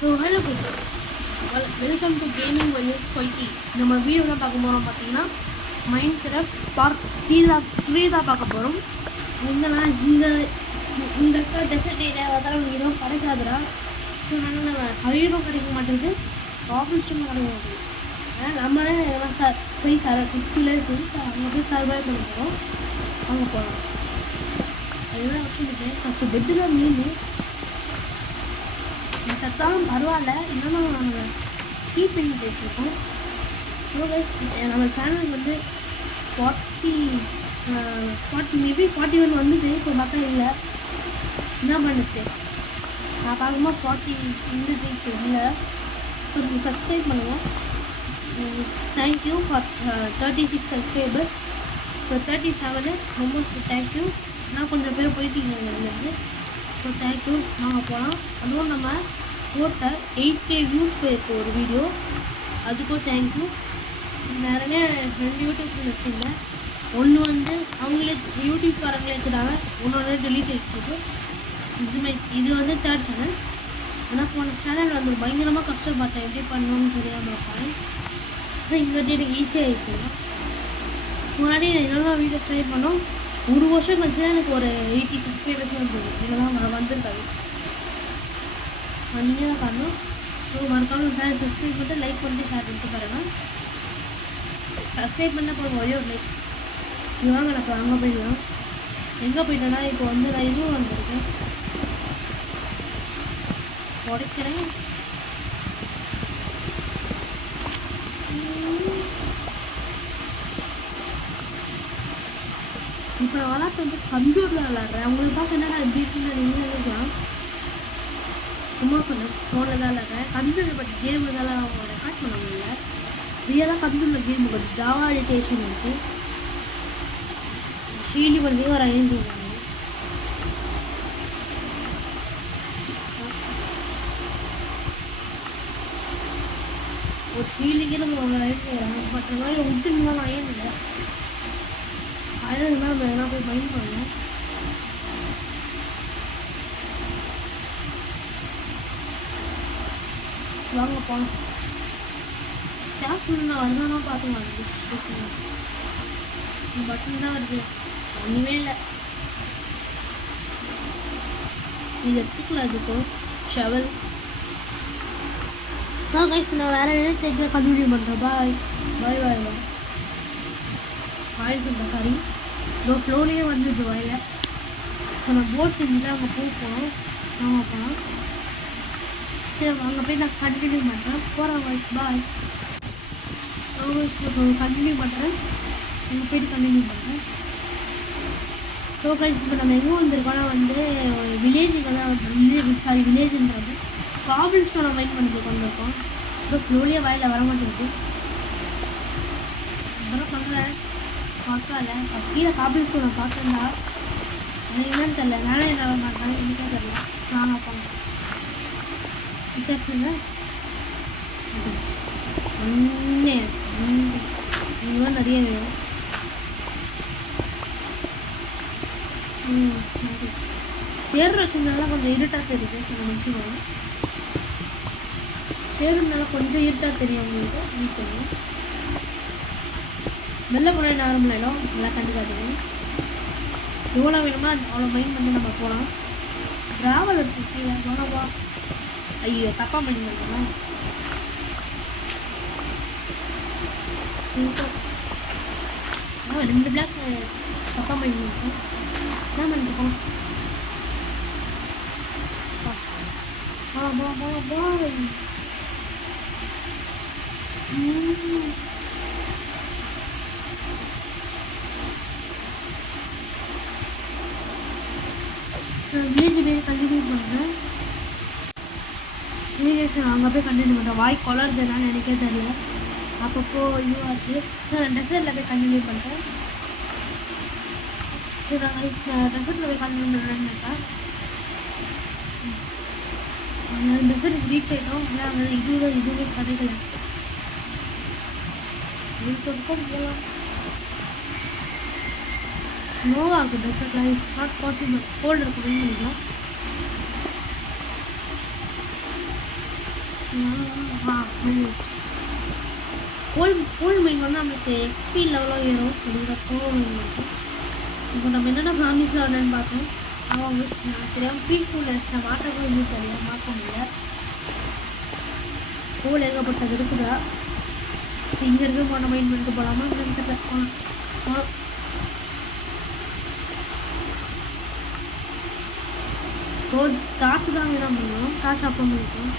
So hello guys, welcome to gaming வயல் சொல்லிட்டு நம்ம வீடியோ தான் பார்க்க போகிறோம். பார்த்தீங்கன்னா மைண்ட் கிராஃப்ட் பார்ட் த்ரீ தான் பார்க்க போகிறோம். எங்கன்னா இந்த டெசர்ட் ஏரியாவில் தான் எதுவும் கிடைக்காதுடா. ஸோ அதனால் நம்ம அழிவும் கிடைக்க மாட்டேங்குது, ஆப்பர்ச்சுனிட்டியும் கிடைக்க மாட்டேங்குது. ஆனால் நம்மளே எல்லாம் போய் கிட்ஸ்குள்ளே இருக்குது, அங்கே போய் சர்வை பண்ண போகிறோம். அங்கே போகலாம். அதுதான் வச்சுருக்கேன். ஃபஸ்ட்டு பெட்டு தான் மீன் சத்தாலும் பரவாயில்ல, இன்னும் நாங்கள் கீப் பண்ணிட்டு வச்சுருக்கோம். ஸோ கைஸ், நம்ம சேனலுக்கு வந்து 41 வந்துட்டு இப்போ பார்த்தா இல்லை. என்ன பண்ணுது நான் பார்க்கும்போது 40 இருந்துட்டு இப்போ இல்லை. ஸோ நீங்கள் சப்ஸ்கிரைப் பண்ணுங்கள். Thank you for 36 subscribers. இப்போ 37 ரொம்ப தேங்க்யூ. நான் கொஞ்சம் பேர் போயிட்டீங்க இருந்து. So thank you. நாங்கள் போகலாம். அதுவும் நம்ம போட்ட 8K வியூஸ் போயிருக்கு ஒரு வீடியோ, அதுக்கும் தேங்க்யூ. நிறைய 2 யூடியூப் வச்சுருந்தேன். ஒன்று வந்து அவங்களே யூடியூப்காரங்களே எடுத்துட்டாங்க, ஒன்றோட டெலீட் ஆகிடுச்சு. இது வந்து 3rd சேனல். ஆனால் போன சேனல் வந்து பயங்கரமாக கஷ்டப்பட்டேன், எப்படி பண்ணணும்னு தெரியாமல் இருப்பேன். ஸோ இந்த வாட்டி எனக்கு ஈஸியாகிடுச்சுங்க. முன்னாடி என்னென்ன வீடியோஸ் ட்ரை பண்ணோம், ஒரு வருஷம் கழிச்சு எனக்கு ஒரு 80 சப்ஸ்கிரைபர்ஸ் வந்துருக்கு. இதெல்லாம் வந்திருக்காது, நீங்கள் தான் பண்ணணும். ஸோ மறக்காமல் சேனல் சப்ஸ்கிரைப் பண்ணிட்டு லைக் பண்ணிட்டு ஷேர் பண்ணிட்டு பாருங்கள். சப்ஸ்கிரைப் பண்ண போகிற ஒரே ஒரு லைக். இது வாங்க நான் இப்போ அங்கே போயிடலாம். எங்கே போயிட்டேன்னா இப்போ வந்து நான் இதுவும் வந்திருக்கேன், உடைக்கிறேன். இப்போ நான் விளாட்டு வந்து கம்ப்யூட்டரில் விளாட்றேன். அவங்களுக்கு பார்க்க என்ன எப்படி இருக்குன்னு நீங்கள் நினைக்கலாம். சும்மா சொன்னேன், ஃபோனில் தான் விளாட்றேன். கம்ப்யூட்டர் பற்றி கேம் இதெல்லாம் அவங்க ரெக்கார்ட் பண்ண முடியல. ரியலாக கம்ப்யூட்டரில் கேம் இருக்குது, ஜாவா எடிட்டேஷன் இருக்குது. ஷீலி பண்ணி ஒரு 5 ஒரு ஷீலிக்கே நம்ம ஒரு 5 பட் மாதிரி விட்டுன்னு தான் நான் ஏன் இல்லை. அதான் நம்ம எதனா போய் பயன் பண்ணேன். வாங்க போகலாம். கேஷ் நான் வந்தானா பார்த்துக்கலாம். பட்டன் தான் வருது, ஒன்றுமே இல்லை. இது எடுத்துக்கலாம். இதுக்கும் ஷவல். ஸோ கைஸ், நான் வேறு என்ன தேக்க கண்டினியூ பண்ணுறேன். பாய் பாய் பாய் பாய் பாய் சொல்கிறேன். சாரி, இதோ ஃப்ளோலேயே வந்துடுது வாயில். ஸோ நான் போட் செஞ்சுட்டு அங்கே போகணும். நாங்கள் போகலாம். சரி, அங்கே போய் நான் கண்டினியூ பண்ணுறேன். போகிறேன் வாய்ஸ். பாய். ஸோ கைஸ், நான் கண்டினியூ பண்ணுறேன். அங்கே போய்ட்டு கண்டினியூ பண்ணுறேன். ஸோ கைஸ், இப்போ நம்ம எங்கே வந்திருக்கோன்னா வந்து வில்லேஜுக்கு தான் வில்லேஜுன்றது காபிள் ஸ்டோனை மைண்ட் பண்ணிட்டு கொண்டிருக்கோம். இப்போ ஃப்ளோலியே வாயில் வர மாட்டேங்குது. அப்புறம் பண்ணுறேன் பார்க்கல. கீழே காபிள் ஸ்டோனை பார்த்துருந்தா அது என்னன்னு தெரில. நானே என்ன மாட்டேன், எனக்கே தெரில. நாங்கள் போனோம் விசாரிச்சுங்க ஒன்றே இன்னும் நிறைய வேணும். சேர் வச்சிருந்தால கொஞ்சம் இருட்டாக தெரியுது. கொஞ்சம் வச்சுக்கோங்க. சேருனால கொஞ்சம் இருட்டாக தெரியும் உங்களுக்கு. வீட்டுக்கு வெளில போனால் நார்மல் இடம் எல்லாம் கண்டுக்காதீங்க. எவ்வளோ வேணுமோ அவ்வளோ மைண்ட் பண்ணி நம்ம போகலாம். ட்ராவல் இருக்கு கீழே. போனவா ஐயோ தப்பாக பண்ணி பண்ணுறேன். ரெண்டு பிளாக் தப்பாக பண்ணி இருக்கேன். என்ன பண்ணிட்டு போகலாம். வில்லேஜ் பேர் கண்டினியூ பண்ணுறேன். சீரியஸாக அங்கே போய் கண்டினியூ பண்ணுறேன். வாய் கொலர்றதுனால எனக்கே தெரியல. அப்பப்போ இதுவாக இருக்குது. நான் டெசர்ட்டில் போய் கண்டினியூ பண்ணுறேன். சரி, நான் டெசர்ட்டில் போய் கண்டினியூ பண்ணுறேன்னு நினைப்பேன். அந்த டெசர்ட்டுக்கு ரீச் ஆகிட்டோம். ஆனால் அங்கே இதுவே கிடைக்கல. இதுக்கும் போகலாம். நோவாக்கு டெசர்ட்டில் இஸ் நாட் பாசிபிள். கோல்டு இருக்கு, வெயிட் பண்ணிக்கலாம். கோல்டு மைன் வந்து நம்மளுக்கு எக்ஸ்பி லெவலாக ஏறும் அப்படிங்கிற கோல்டு மைன் மட்டும். இப்போ நம்ம என்னென்ன ப்ராமிஸில் வரணுன்னு பார்த்தோம். அவங்க தெரியாமல் பீஸ்ஃபுல் எடுத்த மாற்றங்கள் இன்னும் தெரியல, மாற்ற முடியல. கோல் ஏகப்பட்டது இருக்குதா? இங்கே இருக்க போன மைண்ட் பண்ணிட்டு போகலாமா தெரியல. ரோட் டார்ச் தான் வேணாம் பண்ணலாம். டார்ச் அப்புறம் பண்ணிக்கலாம்.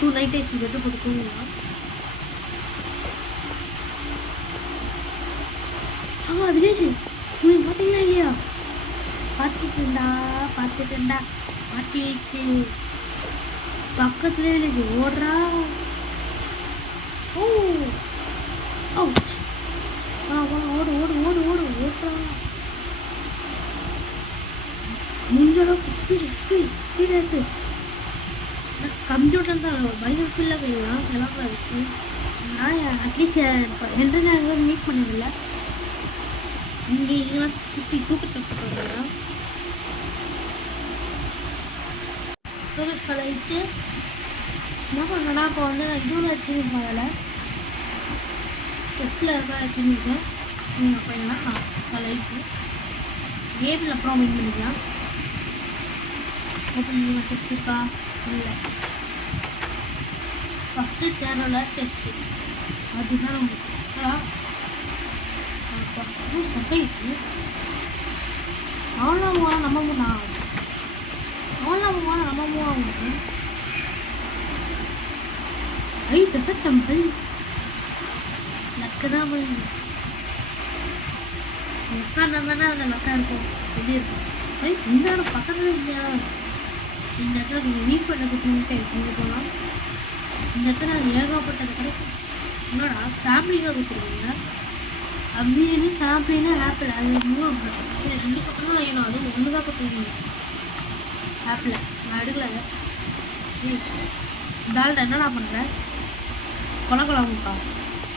2 நைட் ஆச்சு கட்டு போட்டு தூங்கலாம். விஜய்ச்சி நீங்கள் பார்த்தீங்களா இல்லையா? பார்த்துட்டேன்டா மாட்டிச்சு பக்கத்துலேயே எனக்கு ஓடுறா. ஓ அவுச். வா ஓடு ஓடுறா. முடிஞ்ச அளவுக்கு ஸ்பீடாக இருக்குது. கம்ப்யூட்டர் தான் பயங்கர ஸ்பீடாக போயிடலாம் எல்லாம் வச்சு. நான் அட்லீஸ்ட் இப்போ 2 நேரம் மீட் பண்ணதில்லை. இங்கே இதெல்லாம் தூக்கத்தை போட்டுருக்காங்க. சோகஸ் கலாயிடுச்சு. என்ன பண்ணுறேன்னா இப்போ வந்து நான் இதுவில் வச்சுருக்கேன். அதில் செஸ்ட்டில் இருக்கிற வச்சுருக்கேன். அப்போ எல்லாம் கலாயிடுச்சு. கேபிள் அப்புறம் மீட் பண்ணிக்கலாம். ஓப்பன் பண்ணி செஸ்ட் இருக்கா? இல்லை. ஃபஸ்ட்டு தேர்வில் செஸ்ட்டு அதுதான் நம்ம ஸ்டக் ஆகிடுச்சு. அவன்லாம் போனால் நம்ம மூணு ஆகும். டெசர்ட் டெம்பிள் லக்கு தான் போய் உட்காந்தா தானே அந்த லக்கா இருக்கும். எப்படி இருக்கும்? இந்த இடம் பக்கத்தில் இல்லையா? இந்த இடத்துல நீங்கள் வீட் பண்ணதுக்கு இங்கே போகலாம். இந்த இடத்துல ஏகப்பட்டது கிடைக்கும். என்னடா ஃபேமிலிக்காக கொடுத்துருவீங்க. அப்படின்னு ஃபேமிலினா ஆப்பிள் அது இல்லை 2 பக்கமும் வேணும். அதுவும் 1 தான் கொடுத்துருவீங்க ஆப்பிள். நான் எடுக்கல. இந்த ஆள்கிட்ட என்னடா பண்ணுறேன்? கொலை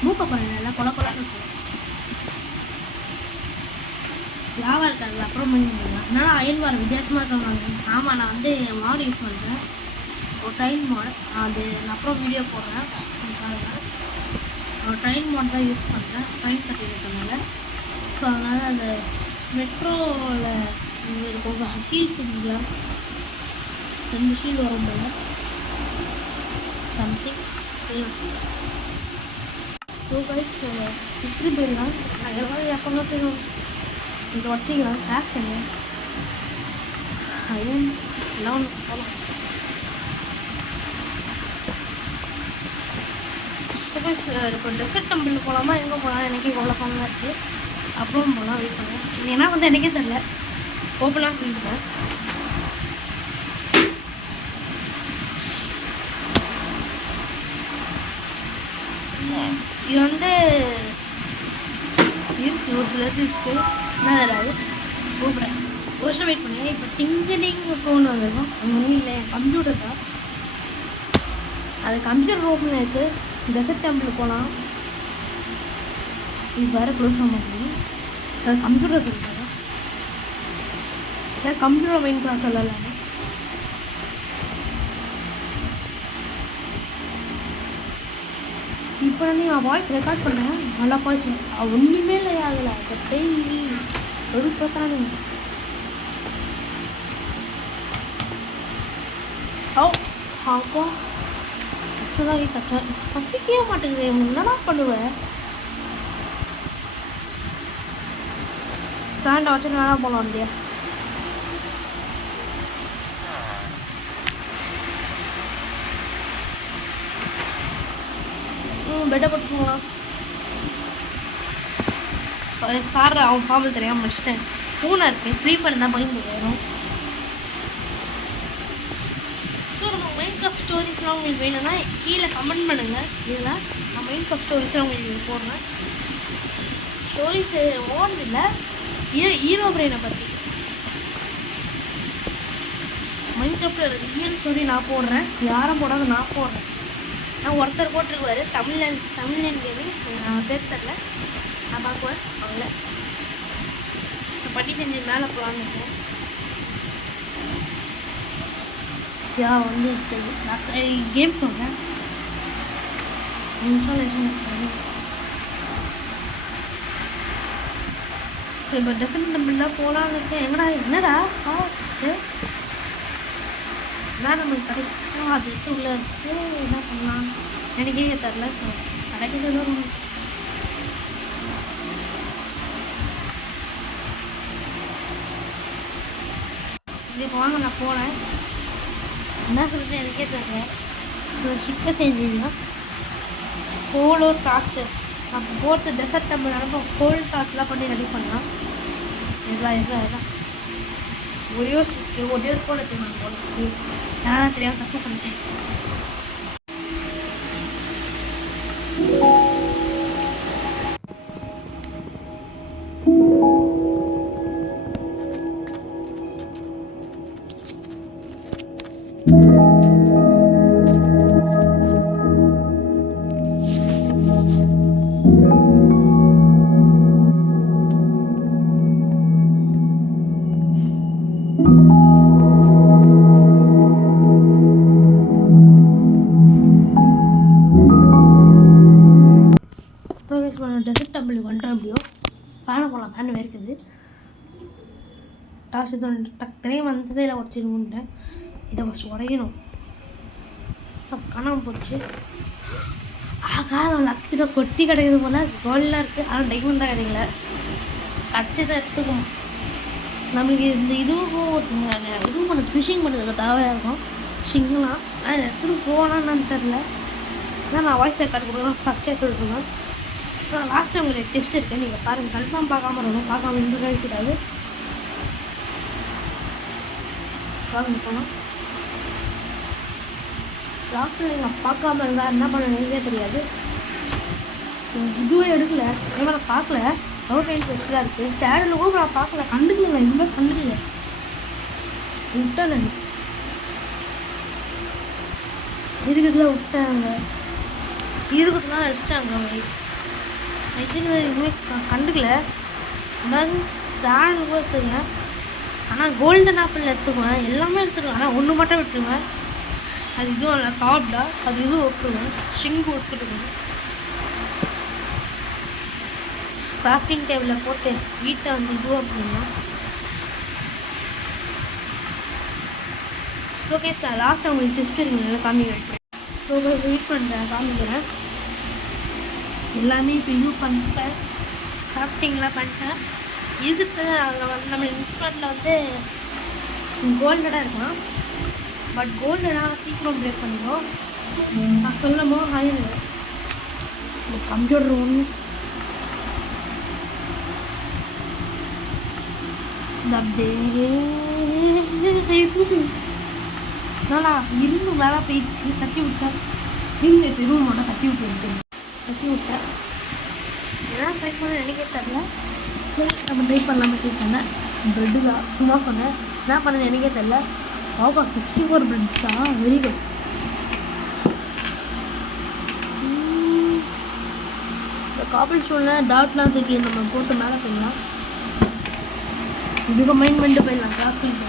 மூக்க போகிறேன். இல்லை கொலை இருக்கும். லாவாக இருக்காது. அப்புறம் பண்ணிக்கலாம். என்னன்னா அயன் வார் வித்தியாசமாக இருக்காங்க. ஆமாம், நான் வந்து மாடு யூஸ் பண்ணுறேன். ஒரு ட்ரெயின் மாடு. அது நான் அப்புறம் வீடியோ போடுறேன் பாருங்கள். ஒரு ட்ரெயின் மாடு தான் யூஸ் பண்ணுறேன். ட்ரெயின் கட்டியிருக்கனால. ஸோ அதனால் அந்த மெட்ரோவில் இருக்கும் ஷீல்ஸ் இருக்குங்களா, 2 ஷீல் வரும் போல் சம்திங். ஸோ கைஸ் இப்படி போயிடலாம். அதெல்லாம் எப்போ தான் செய்யணும். இங்கே வச்சிக்கலாம் ஆக்ஷனு அயன் எல்லாம் போகலாம். இப்போ டெசர்ட் டெம்பிள் போகலாமா எங்கே போகலாம்? எனக்கே குழப்பமாக இருக்குது. அப்புறம் போகலாம். வெயிட் பண்ணுவேன். ஏன்னா வந்து எனக்கே தெரில. ஓப்பனாக சொல்லிட்டுருக்கேன். இது வந்து இருக்குது, ஒரு சிலது இருக்குது. என்ன தராது கூப்பிட்றேன். ஒரு வருஷம் வெயிட் பண்ணுங்க. இப்போ டிங்கடிங் ஃபோன் வந்துருக்கும். அது ஒன்றும் இல்லை, கம்ப்யூட்டர் தான். அது கம்ப்யூட்டர் ஓப்பன் ஆகிருக்கு. டெசர்ட் டெம்பிள் போகலாம். இது வேறு க்ளோஸ் ஆக மாட்டேங்குது. அது கம்ப்யூட்டர் சொல்லிட்டாங்க. ஏன் கம்ப்யூட்டர் மெயின் கிளாஸ் சொல்லலாம். இப்போ நான் வாய்ஸ் ரெக்கார்ட் பண்ணேன். நல்லா போச்சு. ஒன்றுமே இல்லையா அதில்? டெய்லி ஒரு பார்த்தானே. அப்போ ஜஸ்ட்டு தான் கட்டேன். பசிக்கவே மாட்டேங்குது. என்னடா பண்ணுவேன்? ஸ்டாண்டை வச்சு நல்லா போகலாம் இல்லையா? பெட்டை போட்டுக்கலாம். சார் அவன் ஃபார்மல் தெரியாமல் முடிச்சிட்டேன். பூனை இருக்குது. க்ரீப்பர் தான் பயந்து வரும். ஸோ நம்ம மைன்கிராஃப்ட் ஸ்டோரிஸ்லாம் உங்களுக்கு வேணும்னா கீழே கமெண்ட் பண்ணுங்கள். இதில் நான் மைன்கிராஃப்ட் ஸ்டோரிஸ்லாம் உங்களுக்கு போடுறேன். ஸ்டோரிஸ் ஓன் இல்லை, ஹீரோ பிரெயினை பற்றி மைன்கிராஃப்ட் ரியல் ஸ்டோரி நான் போடுறேன். யாரும் போடாத நான் போடுறேன். நான் ஒருத்தர் போட்டிருக்குவார் தமிழ்லேன்னு கேள்வி பேர் தெரில. நான் பார்க்குவேன். அவங்கள நான் பட்டி செஞ்சு மேலே போகலான்னு இருக்கேன். யா வந்து நான் கேம் சொல்கிறேன். இன்ஸ்டாலேஷன். சரி இப்போ டெசன்ட் டெம்பிள்லாம் போகலான்னு இருக்கேன். என்னடா சரி அதான் நம்மளுக்கு கிடைக்கும். அது எடுத்து உள்ள வச்சுட்டு என்ன பண்ணலாம் எனக்கே தெரில. கிடைக்கிறது இப்போ வாங்க நான் போனேன். என்ன சொல்கிறது எனக்கே தெரியல. ஒரு சிக்கன் செஞ்சீங்கன்னா கோலோ டார்ச்சு நம்ம போட்டு டெசர்ட் டெம்பிள் அனுப்ப கோல் டார்ச்லாம் பண்ணி ரெடி பண்ணலாம். எல்லாம் ஒரே ஒரு கோல் எடுத்துக்கலாம். போல நான் தெரியாமல் தப்பு பண்ணிட்டேன். டெசர்ட் டெம்பிளுக்கு வந்துட்டோம். அப்படியோ ஃபேனை போடலாம். ஃபேன் வேர்க்குது. டாஸ் இது டக்குனே வந்ததே இல்லை உடச்சிருவோன்ட்டேன். இதை ஃபஸ்ட் உடையணும். காணாமல் போச்சு. நான் லக்கிட்ட கொட்டி கிடைக்கிறது போல் கோல்டெலாம் இருக்குது. ஆனால் டைமண்ட் தான் கிடைக்கல. கடிச்சதை எடுத்துக்கும். நம்மளுக்கு இந்த இதுவும் இதுவும் பண்ண ஃபிஷிங் பண்ணுறதுக்கு தேவையாக இருக்கும். ஃபிஷிங்லாம் ஆனால் எடுத்துகிட்டு போனான்னு தெரில. ஆனால் நான் வாய்ஸ் ரெக்கார்ட் கொடுக்குறேன் ஃபஸ்ட்டே சொல்லிட்டுருக்கேன். ஸோ லாஸ்ட் டைம் உங்களுக்கு டெஸ்ட் இருக்குது. நீங்கள் பாருங்கள். கன்ஃபார்ம் பார்க்காம இருக்கணும். பார்க்காம இந்த கிடைக்கூடாது. வாங்க போனோம். லாஸ்ட்டில் நீங்கள் பார்க்காம இருந்தால் என்ன பண்ண நினைக்கவே தெரியாது. இதுவே எடுக்கல. ஏன்னா நான் பார்க்கல. அவுட் லைன் டெஸ்ட்டாக இருக்குது. சேனலில் கூட நான் பார்க்கல. கண்டுக்கல. இந்த மாதிரி கண்டுக்கல. விட்டேன் நான் இருக்கிறதுல விட்டாங்க. இருக்கிறதுலாம் அடிச்சிட்டாங்க. அவங்க இதுன்னு எதுவுமே கண்டுக்கல. அதாவது சேனல் கூட எடுத்துருவேன். ஆனால் கோல்டன் ஆப்பிள் எடுத்துக்குவேன். எல்லாமே எடுத்துக்குவேன். ஆனால் ஒன்று மட்டும் விட்டுருவேன். அது இதுவும் இல்லை. டாப்டா அது இதுவும் விட்டுருவேன். ஸ்ட்ரிங்கு விட்டுருவேன். கிராஃப்டிங் டேபிளில் போட்டு வீட்டை வந்து இதுவும் அப்படின்னா ஓகே சார். லாஸ்ட் அவங்களுக்கு டெஸ்ட் இருக்குங்க காமிக்கிறேன். ஸோ வெயிட் பண்ணுறேன். காமிக்கிறேன். எல்லாமே இப்போ இது பண்ணிட்டேன். கிராஃப்டிங்லாம் பண்ணிட்டேன். இதுக்கு நம்ம இன்ஸ்டாட்டில் வந்து கோல்டடாக இருக்கலாம். பட் கோல்டடாக சீக்கிரம் பிரேக் பண்ணிடும். நான் சொல்லமோ ஆயிடுது. இந்த கம்ப்யூட்டர் ஒன்று இந்த அப்படியே நல்லா இரும்பு மேலே போயிடுச்சு. தட்டி விட்டேன். இரும்பு பெரும் மட்டும் தட்டி விட்டேன். ஏன்னா ட்ரை பண்ண நினைக்க தெரில. சரி நம்ம ட்ரை பண்ணலாமே. ட்ரை பண்ணேன். ப்ரெட்டு தான் சும்மா சொன்னேன். என்ன பண்ணது எனக்கே தெரில. ஆகா 64 ப்ரெட்ஸ் தான். Very good. இந்த காபிள் ஸ்டோனில் டாட்லாம் தூக்கி நம்ம போட்டு மேலே போயிடலாம். இதுக்கு மைண்ட் பண்ணிட்டு போயிடலாம். கிராஃப்டிங்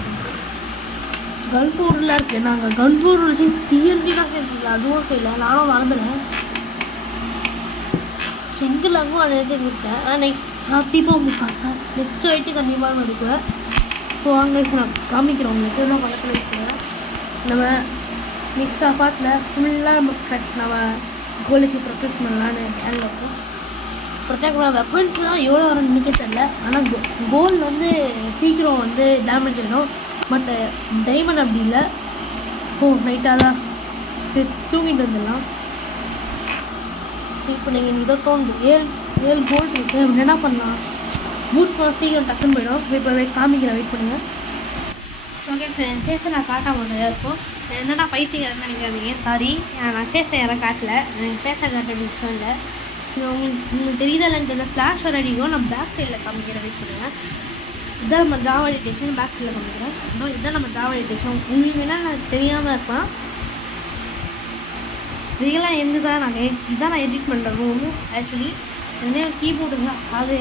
கன் பவுடர்லாம் இருக்குது. நாங்கள் கன் பவுடர் வச்சு டிஎன்டிலாம் சேர்த்துக்கலாம். அதுவும் செய்யலை. நானும் மறந்துடுறேன். சிங்கிளாகவும் அதை எடுத்து கொடுத்தேன். ஆனால் நான் தீபம் பார்த்தேன். நெக்ஸ்ட் ஆகிட்டு கண்டிப்பாக எடுக்குவேன். இப்போ வாங்க இப்போ நான் காமிக்கிறேன் உங்களுக்கு. இன்னும் பக்கத்தில் இருக்கிறேன். நம்ம நெக்ஸ்ட் அப்பார்ட்டில் ஃபுல்லாக நம்ம கோலிச்சு ப்ரொடெக்ட் பண்ணலான்னு ஹேண்டில் இருக்கும். ப்ரொடெக்ட் பண்ண வெப்பன்ஸ்லாம் எவ்வளோ வரும்னு நினைக்க தெரியல. ஆனால் கோல் வந்து சீக்கிரம் வந்து டேமேஜ் ஆகிடும். பட் டைமண்ட் அப்படி இல்லை. நைட்டாக தான் தூங்கிட்டு வந்துடலாம். இப்போ நீங்கள் இதை தோணுது 7 கோல்டு இருக்குது. அப்படி என்ன பண்ணலாம்? பூஸ்ட் பண்ண சீக்கிரம் டக்குன்னு போயிடும். இப்போ காமிக்கிறேன். வெயிட் பண்ணுங்கள். Okay sir. ஃபேஸை நான் காட்ட மாட்டேன். இருக்கும் என்னடா பைத்தியம் நினைக்காதீங்க. சாரி, நான் ஃபேஸை யாரும் காட்டல. ஃபேஸை காட்ட இஷ்டம் இல்லை. உங்களுக்கு தெரியுதா இல்லைன்னு தெரியல. ஃப்ளாஷ் வர அடிக்கும். நான் பேக் சைடில் காமிக்கிறேன். வெயிட் பண்ணுங்கள். இதான் நம்ம ஜாவா எடிட்டேஷன். பேக் சைடில் காமிக்கிறேன். இதுதான் நம்ம ஜாவா எடிட்டேஷன். உங்களுக்கு என்ன நான் தெரியாமல் இருப்பேன். ரியலாக எதுதான் இதான் நான் எடிட் பண்ணுற ரூமு. ஆக்சுவலி நிறைய கீபோர்டு தான். அது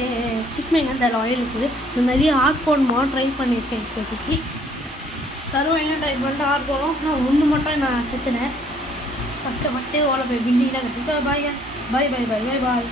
சிக்மேங்க அந்த லாயல் இருக்குது. நிறைய ஆர்ட் போடணுமா ட்ரை பண்ணியிருக்கேன். இப்போதைக்கு சர்வ் என்ன ட்ரை பண்ணிட்டு ஆர்ட் போடும். நான் ஒன்று மட்டும் நான் செத்துனேன். கஷ்டப்பட்டு ஓலை போய் பில்டிங்லாம் கட்டிட்டு பாய் பாய் பாய் பாய் பாய் பாய்